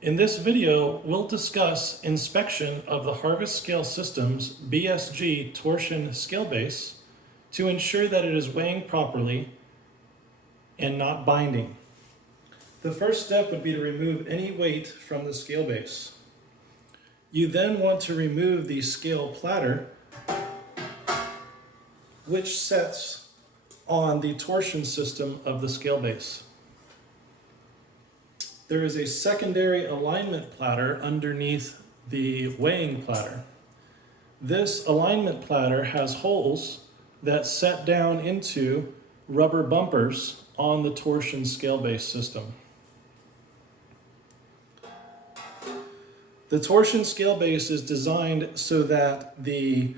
In this video, we'll discuss inspection of the Harvest Scale Systems BSG torsion scale base to ensure that it is weighing properly and not binding. The first step would be to remove any weight from the scale base. You then want to remove the scale platter, which sets on the torsion system of the scale base. There is a secondary alignment platter underneath the weighing platter. This alignment platter has holes that set down into rubber bumpers on the torsion scale base system. The torsion scale base is designed so that the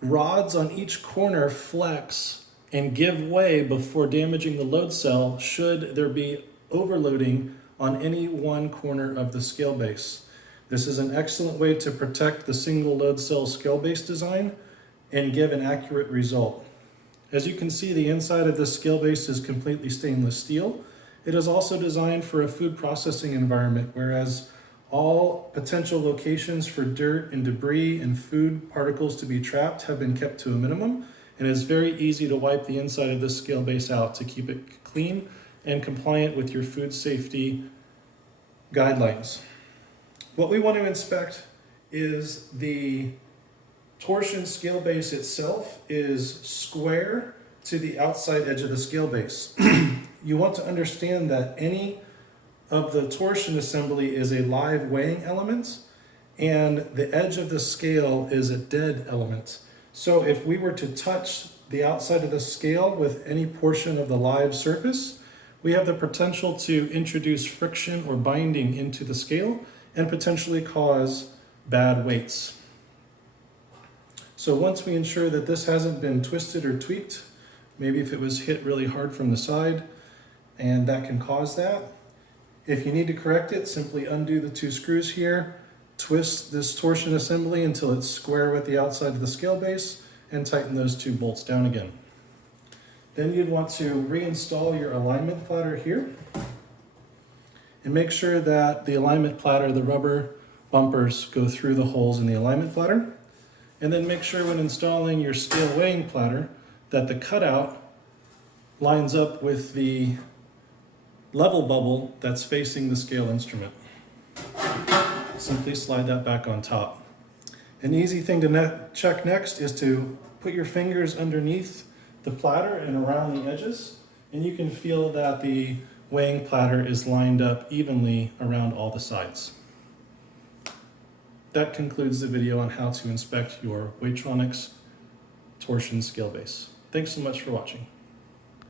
rods on each corner flex and give way before damaging the load cell should there be overloading on any one corner of the scale base. This is an excellent way to protect the single load cell scale base design and give an accurate result. As you can see, the inside of this scale base is completely stainless steel. It is also designed for a food processing environment, whereas all potential locations for dirt and debris and food particles to be trapped have been kept to a minimum, and it's very easy to wipe the inside of this scale base out to keep it clean and compliant with your food safety guidelines. What we want to inspect is the torsion scale base itself is square to the outside edge of the scale base. You want to understand that any of the torsion assembly is a live weighing element, and the edge of the scale is a dead element. So if we were to touch the outside of the scale with any portion of the live surface, we have the potential to introduce friction or binding into the scale and potentially cause bad weights. So once we ensure that this hasn't been twisted or tweaked, maybe if it was hit really hard from the side, and that can cause that. If you need to correct it, simply undo the two screws here, twist this torsion assembly until it's square with the outside of the scale base, and tighten those two bolts down again. Then you'd want to reinstall your alignment platter here and make sure that the alignment platter, the rubber bumpers, go through the holes in the alignment platter. And then make sure when installing your scale weighing platter that the cutout lines up with the level bubble that's facing the scale instrument. Simply slide that back on top. An easy thing to check next is to put your fingers underneath the platter and around the edges, and you can feel that the weighing platter is lined up evenly around all the sides. That concludes the video on how to inspect your Weightronics torsion scale base. Thanks so much for watching.